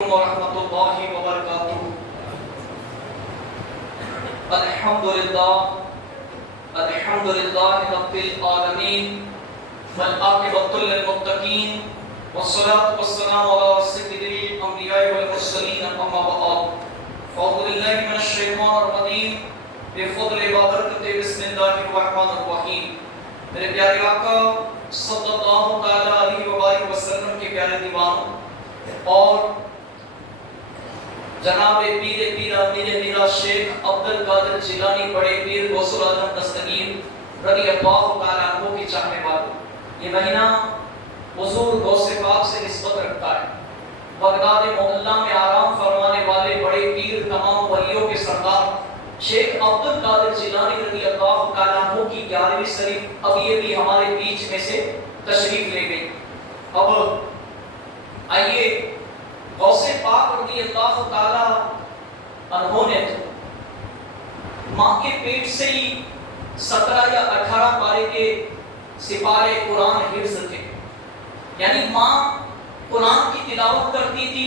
ورحمۃ اللہ وبرکاتہ۔ الحمدللہ رب العالمین والعاقبۃ للمتقین والصلاة والسلام علی سید الانبیاء والمرسلین اما بعد فاعوذ باللہ من الشیطان الرجیم بفضل وبرکت بسم اللہ الرحمن الرحیم۔ میرے پیارے آقا صلی اللہ تعالی علیہ وآلہ وسلم کے پیارے دیوانوں اور جناب پیر میرا شیخ عبد القادر جیلانی بڑے پیر غوث العظم دستگیر رضی اللہ تعالیٰ عنہ کی چاہنے والوں، یہ مہینہ حضور غوث پاک سے نسبت رکھتا ہے۔ بغداد محلہ میں آرام فرمانے والے بڑے پیر تمام ولیوں کے سردار شیخ عبد القادر جیلانی رضی اللہ تعالیٰ عنہ کی 11ویں شریف اب یہ بھی ہمارے بیچ میں سے تشریف لے گئی۔ اب آئیے غوث پاک رضی اللہ تعالیٰ عنہ نے ماں کے پیٹ سے ہی 17 یا 18 پارے کے سپارے قرآن حفظ تھے، یعنی ماں قرآن کی تلاوت کرتی تھی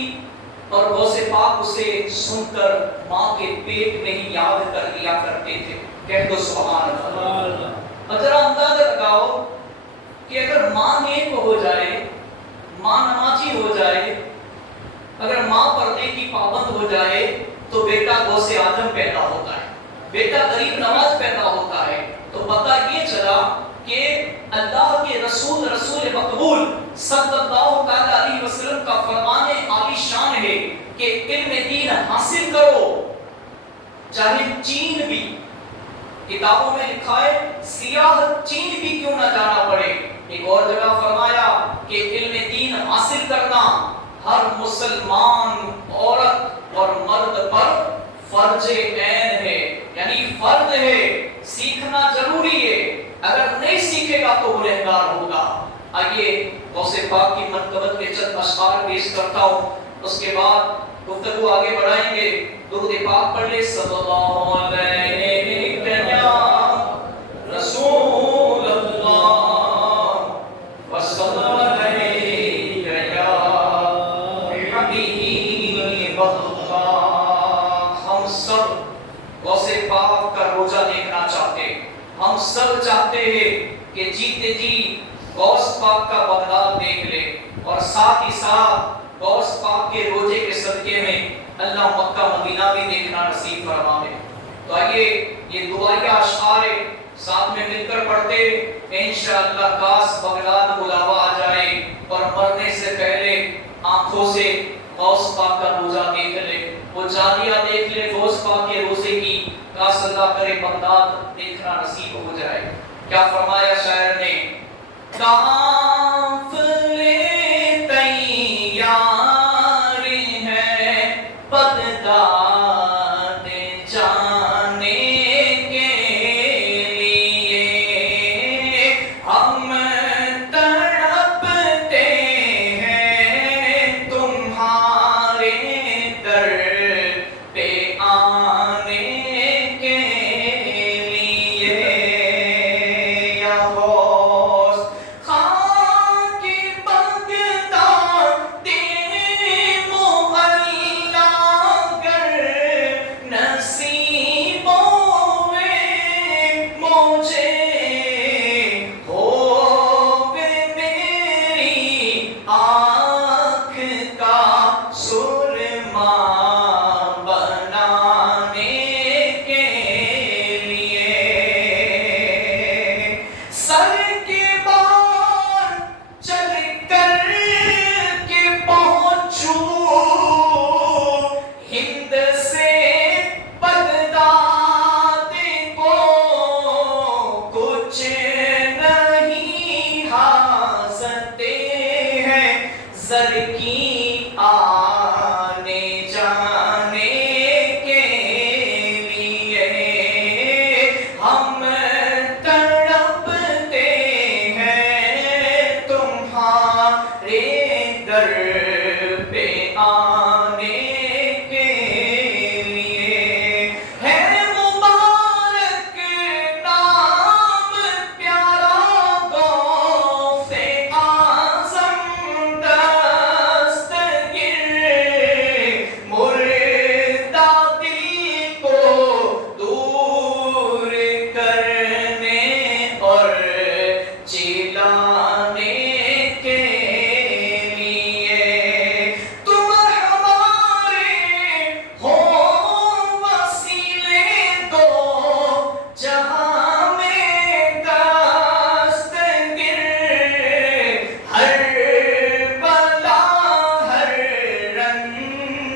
اور غوث پاک اسے سن کر ماں کے پیٹ میں ہی یاد کر لیا کرتے تھے۔ کہہ دو سبحان اللہ۔ ذرا اندازہ لگاؤ کہ اگر ماں نیک ہو جائے، ماں نمازی ہو جائے، اگر ماں پردے کی پابند ہو جائے تو بیٹا غوث اعظم پیدا ہوتا ہے، بیٹا غریب نواز پیدا ہوتا ہے۔ تو پتہ یہ چلا کہ اللہ کے رسول مقبول صلی اللہ تعالی علیہ وسلم کا فرمان عالی شان ہے کہ علم دین حاصل کرو، چاہے چین بھی، کتابوں میں لکھا ہے سیاہ چین بھی کیوں نہ جانا پڑے۔ ایک اور جگہ فرمایا کہ علم دین حاصل کرنا ہر مسلمان عورت اور مرد پر فرض عین ہے، یعنی فرض ہے، سیکھنا ضروری ہے، اگر نہیں سیکھے گا تو گنہگار ہوگا۔ آئیے غوث پاک کی منقبت کے چند اشعار پیش کرتا ہوں، اس کے بعد گفتگو آگے بڑھائیں گے۔ درود پاک پڑھ لے صلی اللہ علیہ رسول اللہ وسلم علیہ یا حبیب اللہ۔ ہم سب غوث پاک کا روزہ دیکھنا چاہتے ہیں، ہم سب چاہتے ہیں کہ جیتے جی غوث پاک کا بغداد دیکھ لے، اور ساتھ ہی ساتھ غوث پاک کے روزے کے صدقے میں اللہ مکہ مدینہ بھی دیکھنا نصیب فرمائے۔ تو آئیے یہ دعائیہ اشعار ساتھ میں مل کر پڑھتے انشاءاللہ، کاش بغداد بلاوا آ جائے اور مرنے سے پہلے آنکھوں سے غوث پاک کا روزہ دیکھ لے، وہ جادیہ دیکھ لے غوث پاک کے روزے کی، کاش اللہ کرے بغداد دیکھنا نصیب ہو جائے۔ کیا فرمایا شاعر نے؟ قافلے تیار ہیں بغداد جانے کے لیے، ہم تڑپتے ہیں تمہارے در پہ آنے کے لیے، یا غوث خان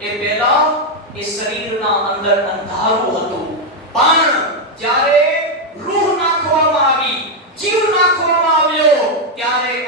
એ પહેલા એ શરીરના અંદર અંધારું હતું, પણ જ્યારે રૂહ નાખવામાં આવી, જીવ નાખવામાં આવ્યો, ત્યારે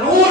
નૂર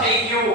થઈ ગયું,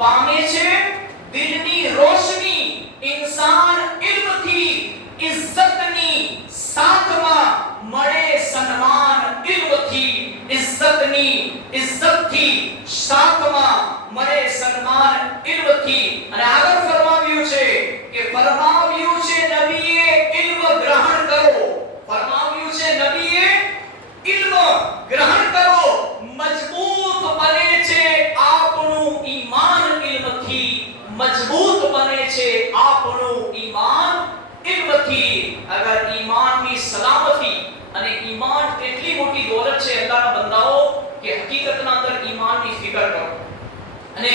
પામે છે દિલની રોશની ઇન્સાન ઇલ્મથી ઇજ્જતની સાથમાં મળે સન્માન ઇલ્મથી ઇજ્જતની ઇજ્જતથી સાથમાં મળે સન્માન ઇલ્મથી અને આગળ ફરમાવ્યું છે કે ફરમાવ્યું છે નબીએ ઇલ્મ ગ્રહણ કરો ફરમાવ્યું છે નબીએ ઇલ્મ ગ્રહણ કરો મજબૂત બને છે આપણું ઈમાન ઇલ્મથી મજબૂત બને છે આપણું ઈમાન ઇલ્મથી અગર ઈમાનની સલામતી અને ઈમાન કેટલી મોટી દોલત છે અલ્લાહના બંદાઓ કે હકીકતના અંદર ઈમાનની ફિકર કરો અને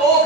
2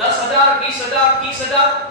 10,000 20,000 30,000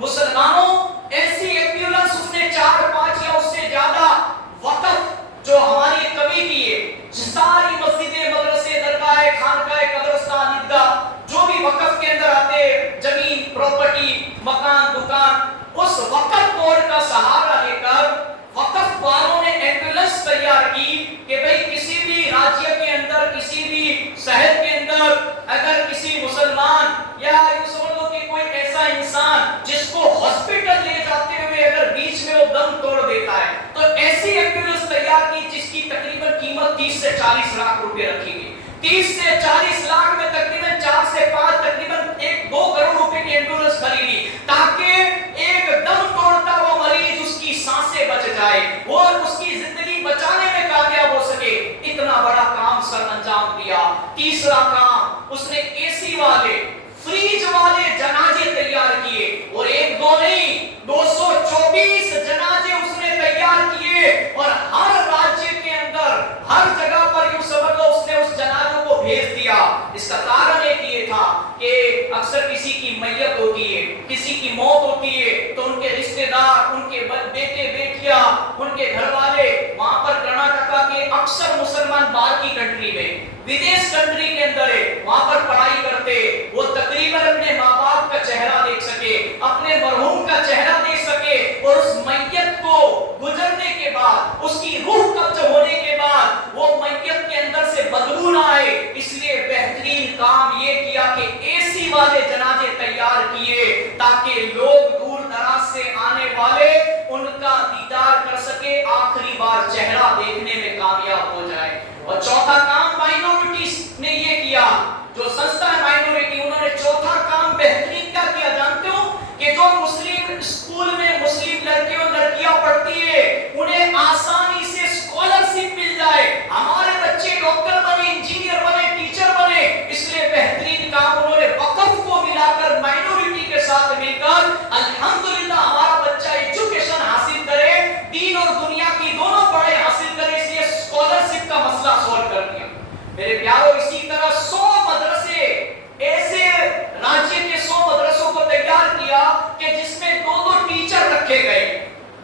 مسلمانوں ایسی ایمبولینس اس نے 4-5 یا اس سے زیادہ وقف جو ہماری کمیٹی ہے، ساری مسجدیں، مدرسے، درگاہ، خانقاہ، قبرستان، عیدگاہ، جو بھی وقف کے اندر آتے، زمین، پراپرٹی، مکان، دکان، اس وقف بورڈ کا سہارا لے کر وقف والوں نے ایمبولینس تیار کی کہ بھئی کسی بھی راجیہ کے اندر، کسی بھی شہر کے اندر اگر کسی مسلمان یا یوں سمجھ لو کہ کوئی ایسا انسان جس کو ہاسپٹل لے جاتے ہوئے اگر بیچ میں وہ دم توڑ دیتا ہے تو ایسی ایمبولینس تیار کی جس کی تقریباً قیمت 30 سے 40 لاکھ روپے رکھی گئی. 30 سے 40 لاکھ میں تقریباً 4 سے 5 تقریباً 1-2 کروڑ روپے کی ایمبولینس خریدی تاکہ ایک دم توڑتا ہوا مریض اس کی سانسیں بچ جائے اور اس کی زندگی بچانے میں کامیاب ہو سکے. اتنا بڑا کام سر انجام دیا. تیسرا کام اس نے اے سی والے، فریج والے جنازے تیار کیے اور 1-2 نہیں 224 جنازے اس نے تیار کیے اور ہر راجیہ کے اندر ہر جگہ پر یوں سمجھ لو اس نے اس جنازوں کو بھیج دیا. اس کا کارن ایک یہ تھا کہ اکثر کسی کی میت ہوتی ہے، کسی کی موت ہوتی ہے تو ان کے رشتہ دار، ان کے بیٹے بیٹیاں، ان کے گھر والے وہاں پر کرناٹکا کے اکثر مسلمان باہر کی کنٹری میں، ودیش کنٹری کے اندر ہے، وہاں پر پڑھائی کرتے، وہ تقریباً اپنے ماں باپ کا چہرہ دیکھ سکے، اپنے مرحوم کا چہرہ دیکھ سکے اور اس میت کو گزرنے کے بعد، اس کی روح قبض ہونے کے بعد وہ میت کے اندر سے بدبو نہ آئے. اس لیے بہترین کام یہ کیا کہ اے سی والے جنازے تیار کیے تاکہ لوگ دور دراز سے آنے والے ان کا دیدار کر سکے، آخری بار چہرہ دیکھنے میں کامیاب ہو جائے. اور چوتھا کام مائنورٹیز نے یہ کیا، جو سنستھا ہے مائنورٹی، انہوں نے چوتھا کام بہترین کیا کیا جانتے ہو کہ جو مسلم اسکول میں مسلم لڑکے اور لڑکیاں پڑھتی ہے انہیں آسانی سے اسکالرشپ مل جائے، ہمارے بچے ڈاکٹر بنے، انجینئر بنے، ٹیچر بنے. اس لیے بہترین کام انہوں نے وقف کو ملا کر مائنورٹی کے ساتھ مل کر الحمدللہ ہمارا بچہ ایجوکیشن حاصل کرے، دین اور دنیا کی دونوں پڑھائی حاصل کرے، اس لیے اسکالرشپ کا مسئلہ سولو کر دیا. میرے پیارو اسی طرح 100 مدرسے ایسے راجیہ کے 100 مدرسوں کو تیار کیا کہ جس میں 2 ٹیچر رکھے گئے،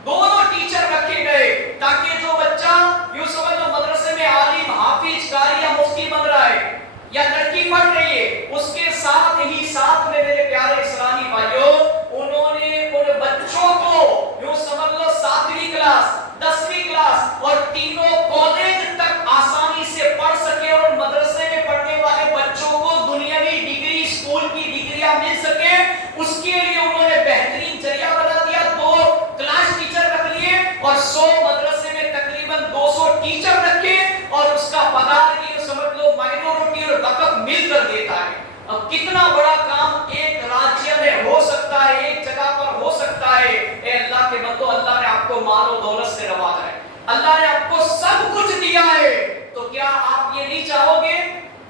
2 ٹیچر رکھے گئے تاکہ جو بچہ یوں سمجھ لو مدرسے میں عالم، حافظ، قاری یا مفتی بن رہا ہے یا لڑکی پڑھ رہی ہے، اس کے ساتھ ہی ساتھ میں میرے پیارے اسلامی بھائیوں انہوں نے ان بچوں کو یوں سمجھ لو 7ویں کلاس، 10ویں کلاس اور تینوں کالج تک آسانی سے پڑھ سکے اور مدرسے میں پڑھنے والے بچوں کو دنیاوی ڈگری، اسکول کی ڈگریاں مل سکے. اس کے لیے انہوں نے بہترین ذریعہ بنا دیا. 2 کلاس ٹیچر رکھ لیے اور 100 مدرسے میں تقریباً 200 ٹیچر رکھے اور اس کا پگار بھی سمجھ لو مائنورٹی اور وقف مل کر دیتا ہے. اب کتنا بڑا کام ایک راجیہ میں ہو سکتا ہے، ایک جگہ پر ہو سکتا ہے. اے اللہ کے بندو، اللہ نے آپ کو مال و دولت سے نوازا ہے، اللہ نے آپ کو سب کچھ دیا ہے، تو کیا آپ یہ نہیں چاہو گے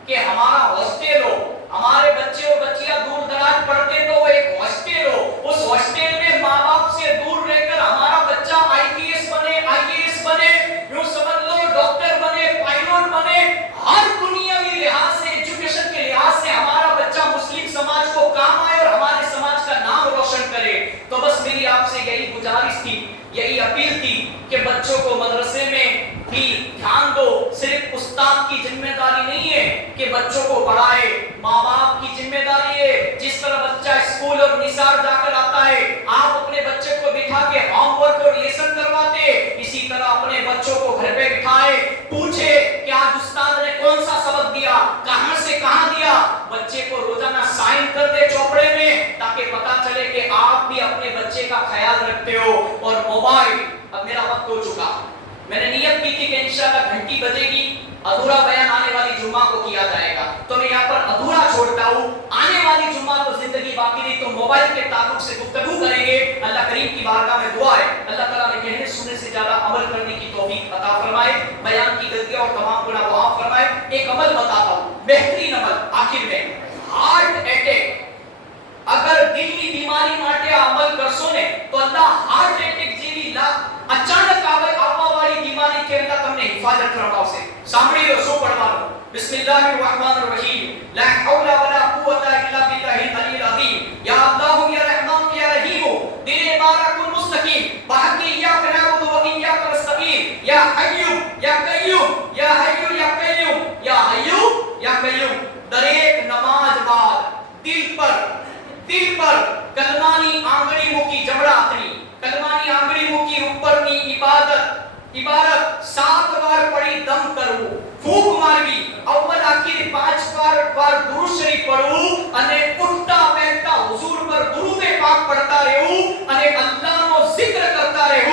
کہ ہمارا ہاسٹل ہو، ہمارے بچے اور بچیاں دور دراز پڑھتے تو وہ ایک ہاسٹل ہو، اس ہاسٹل میں ماں باپ سے دور رہ کر ہمارا بچہ IPS بنے، IAS بنے، یوں سمجھ لو ڈاکٹر بنے، پائلٹ بنے، ہر دنیاوی لحاظ سے، ایجوکیشن کے لحاظ سے ہمارا بچہ مسلم سماج کو کام آئے اور ہمارے سماج کا نام روشن کرے. تو بس میری آپ سے یہی گزارش تھی، یہی اپیل تھی کہ بچوں کو مدرسے میں بھی دھیان دو. صرف استاد کی ذمہ داری نہیں ہے کہ بچوں کو پڑھائے، ماں باپ کی ذمہ داری ہے. جس طرح بچہ اسکول اور نثار جا کر آتا ہے، آپ اپنے بچے کو بٹھا کے ہوم ورک اور لیسن کرواتے، اسی طرح اپنے بچوں کو گھر پہ بٹھائے، پوچھے کہ آج استاد نے کون سا سبق دیا، کہاں سے کہاں دیا. بچے کو روزانہ سائن کر دے چوپڑے میں تاکہ پتا چلے کہ آپ بھی اپنے بچے کا خیال رکھتے ہو. اور موبائل، اب میرا وقت ہو چکا، میں نے نیت کی تھی کہ انشاءاللہ گھنٹی بجے گی، ادھورا بیان آنے والی جمعہ کو کیا جائے گا، تو میں یہاں پر ادھورا چھوڑتا ہوں. آنے والی جمعہ تو زندگی باقی نہیں، تو موبائل کے تعلق سے گفتگو کریں گے. اللہ کریم کی بارگاہ میں دعا ہے اللہ تعالیٰ نے کہنے سننے سے زیادہ عمل کرنے کی توفیق عطا فرمائے، بیان کی غلطیاں اور تمام گناہ معاف فرمائے. ایک عمل بتاتا ہوں، بہترین عمل آخر میں. ہارٹ اٹیک، اگر دل کی بیماری ماٹے عمل کرسو نے تو اللہ ہارٹ اٹیک جیوی اچانک آوا والی بیماری کے اندر تم نے حفاظت کرواؤ سے سامنے لو سو پڑھوا لو. بسم اللہ الرحمن الرحیم، لا حول ولا قوت الا باللہ العلی العظیم. یا اللہ یا رحمان یا رحیم 5 વાર દુરૂદ શરીફ પડવું અને ઉઠતા બેઠતા હુઝુર પર દુરૂદ પાક પડતા રહેવું અને અલ્લાહનો zikr કરતા રહેવું